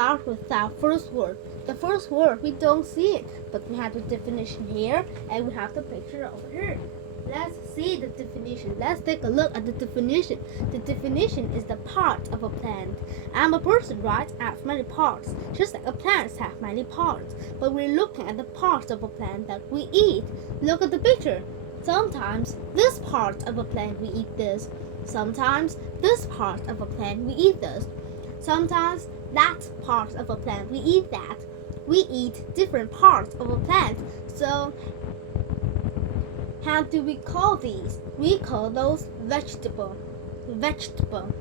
start with our first word. The first word, we don't see it, but we have the definition here, and we have the picture over here. Let's see the definition. Let's take a look at the definition. The definition is the part of a plant. I'm a person, right? I have many parts, just like a plant has many parts. But we're looking at the parts of a plant that we eat. Look at the picture. Sometimes this part of a plant we eat this. Sometimes this part of a plant we eat this. Sometimes that part of a plant we eat that. We eat different parts of a plant. So how do we call these? We call those vegetable. Vegetable.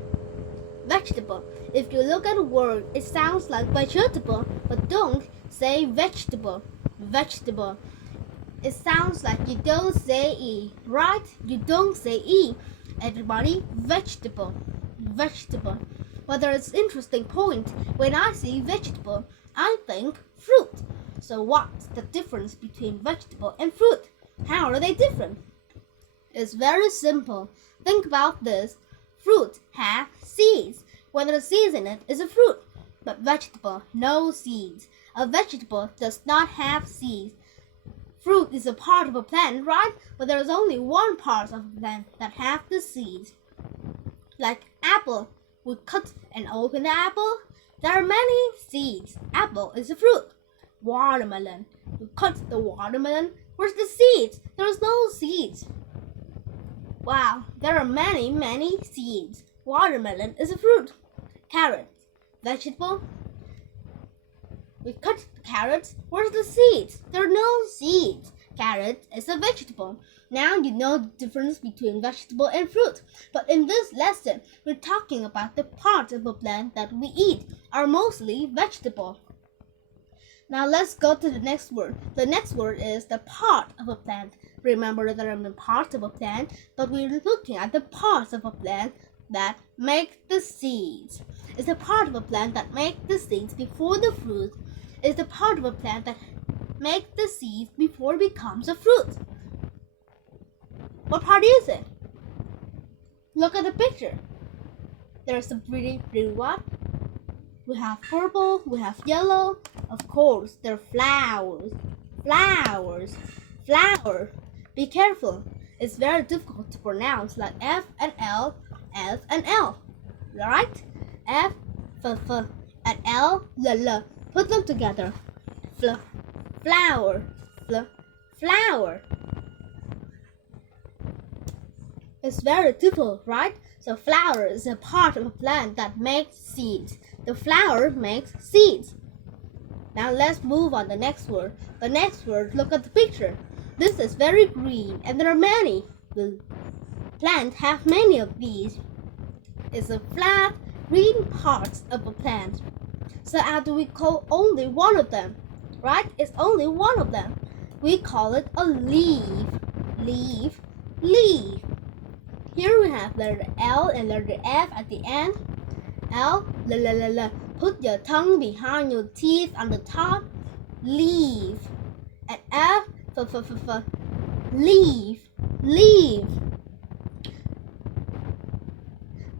Vegetable. If you look at a word, it sounds like vegetable, but don't say vegetable. Vegetable. It sounds like you don't say E, right? You don't say E. Everybody, vegetable. Vegetable. But there's an interesting point. When I see vegetable, I think fruit. So what's the difference between vegetable and fruit? How are they different? It's very simple. Think about this. Fruit has seeds. When there's seeds in it, it's a fruit. But vegetable, no seeds. A vegetable does not have seeds. Fruit is a part of a plant, right? But there's only one part of a plant that has the seeds. Like apple. We cut and open the apple. There are many seeds. Apple is a fruit. Watermelon. We cut the watermelon. Where's the seeds? There's no seeds. Wow, there are many seeds. Watermelon is a fruit. Carrot. Vegetable. We cut the carrots. Where's the seeds? There are no seeds. Carrot is a vegetable. Now you know the difference between vegetable and fruit. But in this lesson, we're talking about the parts of a plant that we eat are mostly vegetable. Now let's go to the next word. The next word is the part of a plant. Remember there are many parts of a plant, but we're looking at the parts of a plant that make the seeds. It's the part of a plant that makes the seeds before the fruit. It's the part of a plant that makes the seeds before it becomes a fruit. What part is it? Look at the picture. There's a pretty blue one. We have purple, we have yellow. Of course, they're flowers. Flowers. Flower. Be careful. It's very difficult to pronounce, like F and L, F and L. Right? F, F, F, and L, L, L. Put them together. Flower. Flower. It's very difficult, right? So flower is a part of a plant that makes seeds. The flower makes seeds. Now let's move on to the next word. The next word, look at the picture. This is very green and there are many. The plant have many of these. It's a flat green parts of a plant. So how do we call only one of them? Right? It's only one of them. We call it a leaf. Leaf. Leaf. Here we have letter L and letter F at the end. L, L, L, L, L. Put your tongue behind your teeth on the top. Leaf. And F, F, F, F, F. Leaf. Leaf.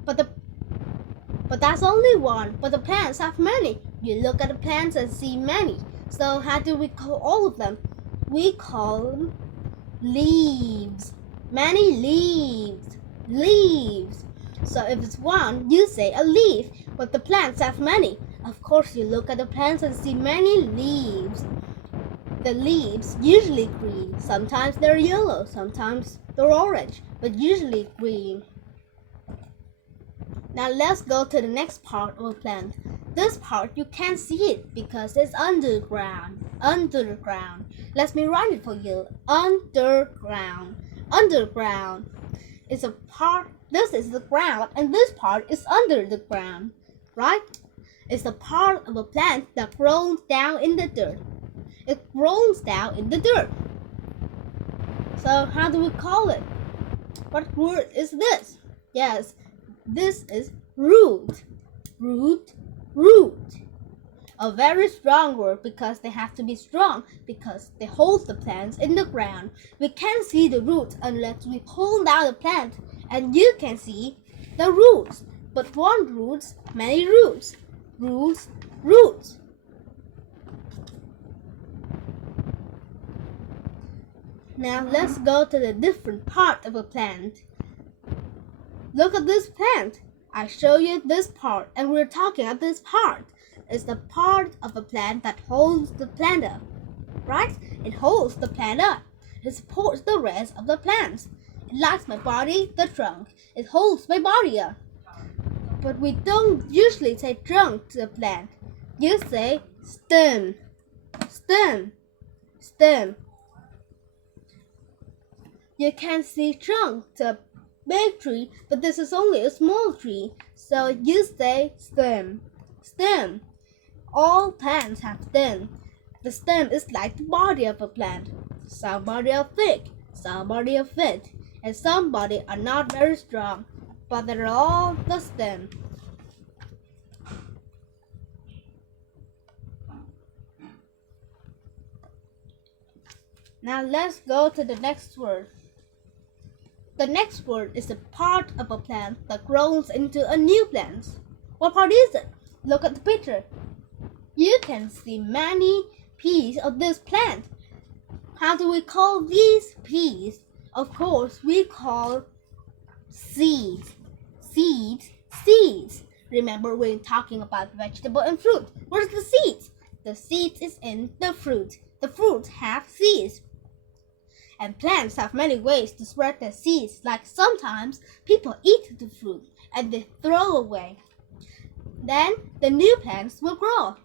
But that's only one. But the plants have many. You look at the plants and see many. So how do we call all of them? We call them leaves. Many leaves. Leaves. So if it's one, you say a leaf, but the plants have many. Of course, you look at the plants and see many leaves. The leaves usually green. Sometimes they're yellow, sometimes they're orange, but usually green. Now let's go to the next part of a plant. This part you can't see it because it's underground. Underground. Let me write it for you. Underground. Underground is a part. This is the ground and this part is under the ground, right? It's a part of a plant that grows down in the dirt. It grows down in the dirt. So how do we call it? What word is this? Yes, this is root. Root, root. A very strong word because they have to be strong because they hold the plants in the ground. We can't see the roots unless we pull down the plant and you can see the roots. But one roots, many roots. Roots, roots. Now let's go to the different part of a plant. Look at this plant. I show you this part and we're talking about this part. It's the part of a plant that holds the plant up, right? It holds the plant up. It supports the rest of the plants. It likes my body, the trunk. It holds my body up. But we don't usually say trunk to a plant. You say stem, stem, stem. You can see trunk to a big tree, but this is only a small tree. So you say stem, stem. All plants have stem. The stem is like the body of a plant. Some body are thick, some body are thin, and some body are not very strong, but they're all the stem. Now let's go to the next word. The next word is the part of a plant that grows into a new plant. What part is it? Look at the picture. You can see many pieces of this plant. How do we call these pieces? Of course, we call seeds. Seeds, seeds. Remember, we're talking about vegetable and fruit. Where's the seeds? The seeds is in the fruit. The fruits have seeds. And plants have many ways to spread their seeds, like sometimes people eat the fruit and they throw away. Then the new plants will grow.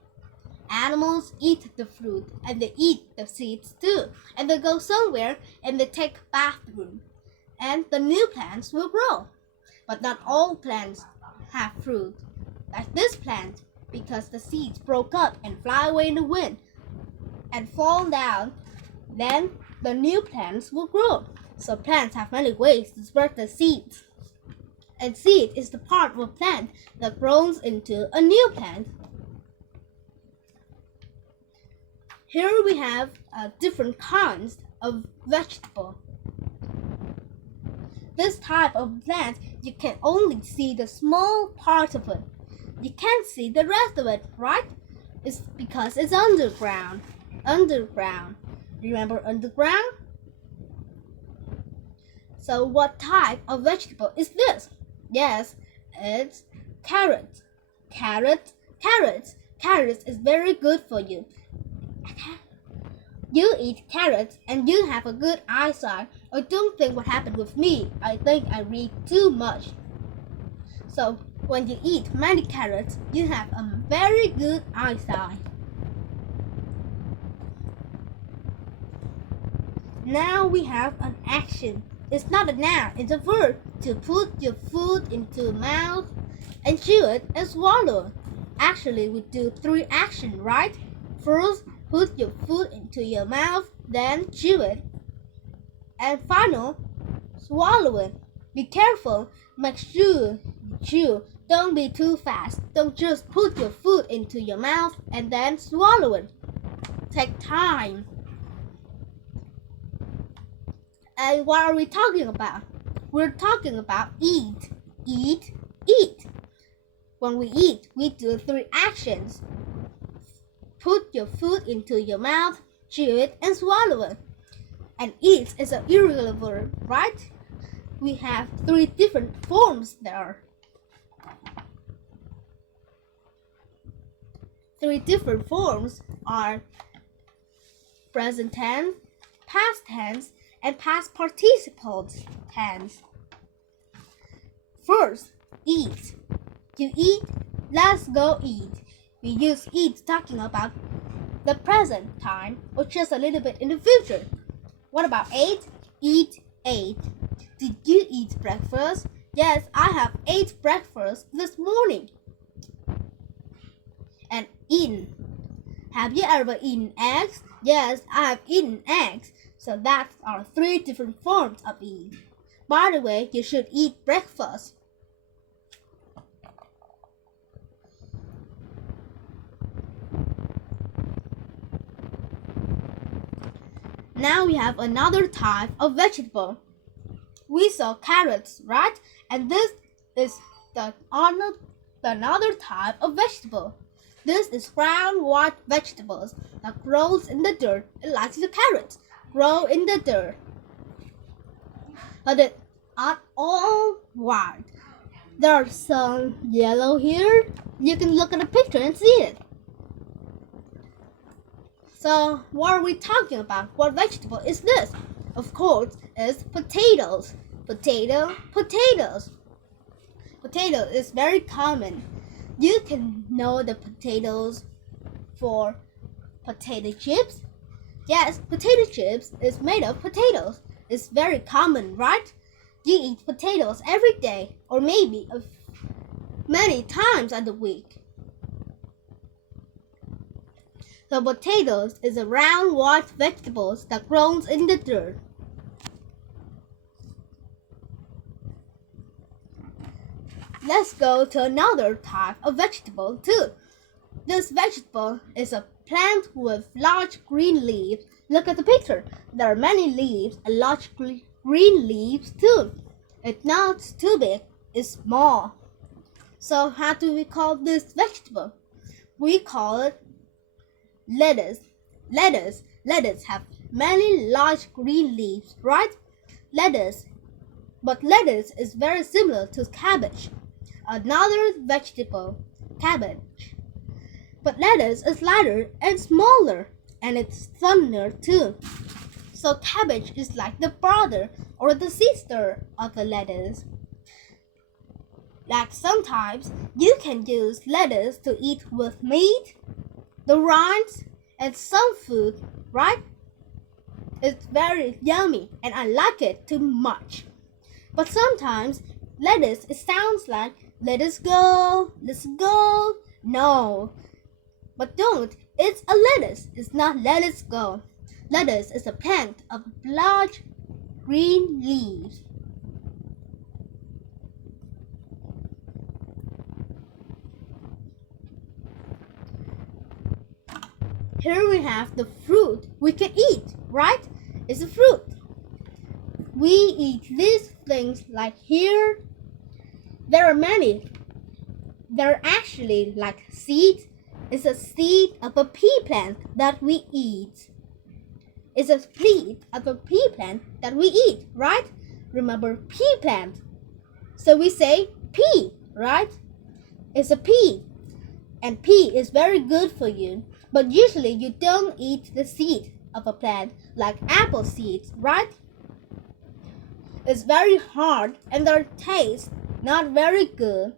Animals eat the fruit and they eat the seeds too. And they go somewhere and they take a bathroom. And the new plants will grow. But not all plants have fruit. Like this plant, because the seeds broke up and fly away in the wind and fall down, then the new plants will grow. So plants have many ways to spread their seeds. And seed is the part of a plant that grows into a new plant. Here we have different kinds of vegetable. This type of plant, you can only see the small part of it. You can't see the rest of it, right? It's because it's underground. Underground. Remember underground? So what type of vegetable is this? Yes, it's carrot. Carrot, carrots. Carrots is very good for you. You eat carrots and you have a good eyesight. I don't think what happened with me. I think I read too much. So when you eat many carrots, you have a very good eyesight. Now we have an action. It's not a noun, it's a verb. To put your food into your mouth and chew it and swallow. Actually, we do 3 actions, right? First, put your food into your mouth, then chew it. And final, swallow it. Be careful, make sure you chew. Don't be too fast. Don't just put your food into your mouth and then swallow it. Take time. And what are we talking about? We're talking about eat, eat, eat. When we eat, we do 3 actions. Put your food into your mouth, chew it, and swallow it. And eat is an irregular verb, right? We have 3 different forms there. 3 different forms are present tense, past tense, and past participle tense. First, eat. You eat, let's go eat. We use eat talking about the present time or just a little bit in the future. What about ate? Eat, ate. Did you eat breakfast? Yes, I have ate breakfast this morning. And eaten. Have you ever eaten eggs? Yes, I have eaten eggs. So that are 3 different forms of eat. By the way, you should eat breakfast. Now we have another type of vegetable. We saw carrots, right? And this is another type of vegetable. This is round white vegetables that grows in the dirt, like the carrots grow in the dirt. But they aren't all white. There's some yellow here. You can look at the picture and see it. So what are we talking about? What vegetable is this? Of course, it's potatoes. Potatoes. Potato is very common. You can know the potatoes for potato chips. Yes, potato chips is made of potatoes. It's very common, right? You eat potatoes every day or maybe many times a week. So potatoes is a round white vegetable that grows in the dirt. Let's go to another type of vegetable too. This vegetable is a plant with large green leaves. Look at the picture. There are many leaves and large green leaves too. It's not too big, it's small. So how do we call this vegetable? We call it lettuce. Lettuce have many large green leaves, right? But lettuce is very similar to cabbage, another vegetable, cabbage. But lettuce is lighter and smaller, and it's thinner too. So cabbage is like the brother or the sister of the lettuce. Like sometimes you can use lettuce to eat with meat, the rinds, and some food, right? It's very yummy and I like it too much. But sometimes lettuce, it sounds like let us go, let's go. No, but don't. It's a lettuce. It's not let us go. Lettuce is a plant of large green leaves. Here we have the fruit we can eat, right? It's a fruit. We eat these things like here. There are many. They're actually like seeds. It's a seed of a pea plant that we eat. It's a seed of a pea plant that we eat, right? Remember pea plant. So we say pea, right? It's a pea. And pea is very good for you. But usually you don't eat the seed of a plant like apple seeds, right? It's very hard and their taste not very good.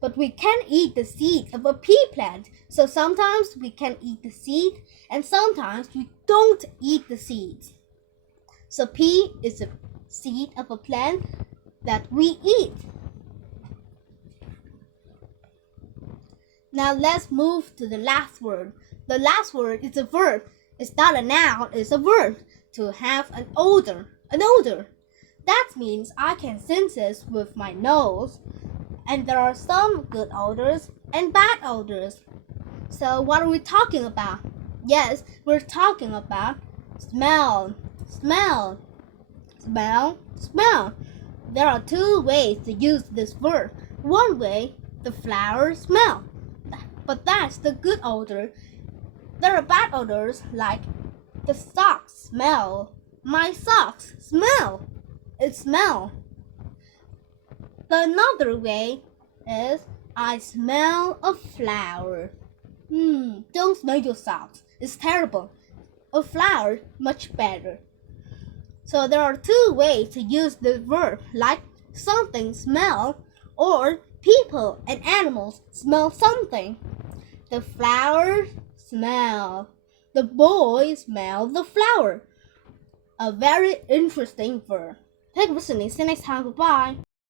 But we can eat the seed of a pea plant. So sometimes we can eat the seed and sometimes we don't eat the seeds. So pea is a seed of a plant that we eat. Now let's move to the last word. The last word is a verb. It's not a noun, it's a verb. To have an odor. An odor. That means I can sense it with my nose. And there are some good odors and bad odors. So what are we talking about? Yes, we're talking about smell. Smell. Smell. Smell. There are two ways to use this verb. One way, the flowers smell. But that's the good odor. There are bad odors like the socks smell. My socks smell. It smells. Another way is I smell a flower. Don't smell your socks. It's terrible. A flower, much better. So there are two ways to use the verb like something smell or people and animals smell something. The flower smell. The boy smell the flower. A very interesting verb. Thank you for listening. See you next time. Goodbye.